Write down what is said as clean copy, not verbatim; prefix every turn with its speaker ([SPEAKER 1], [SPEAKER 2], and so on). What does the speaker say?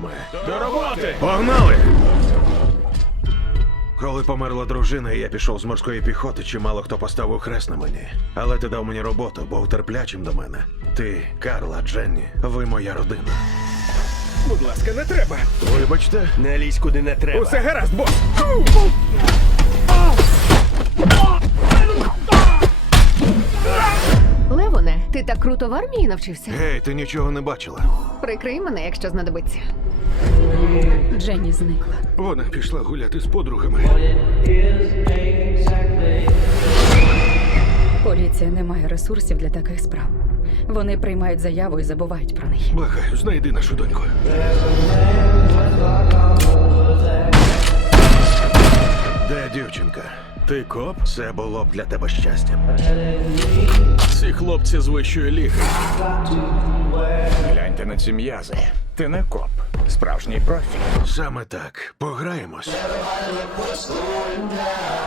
[SPEAKER 1] форми.
[SPEAKER 2] До роботи!
[SPEAKER 1] Погнали! Коли померла дружина, і я пішов з морської піхоти, чимало хто поставив хрест на мені. Але ти дав мені роботу, був терплячим до мене. Ти, Карла, Дженні, ви моя родина.
[SPEAKER 2] Будь ласка, не треба.
[SPEAKER 1] Вибачте,
[SPEAKER 3] Не лізь куди не треба.
[SPEAKER 2] Усе гаразд, бос.
[SPEAKER 4] Левоне, ти так круто в армії навчився.
[SPEAKER 1] гей, ти нічого не бачила.
[SPEAKER 4] Прикрий мене, якщо знадобиться.
[SPEAKER 5] Дженні зникла.
[SPEAKER 1] Вона пішла гуляти з подругами.
[SPEAKER 5] Поліція не має ресурсів для таких справ. Вони приймають заяву і забувають про неї.
[SPEAKER 1] Благаю, знайди нашу доньку. Де дівчинка?
[SPEAKER 2] Ти коп?
[SPEAKER 1] Це було б для тебе щастям.
[SPEAKER 2] Ці хлопці з вищої ліги. Гляньте на ці м'язи. Ти не коп. Справжній профі.
[SPEAKER 1] Саме так. Пограємось.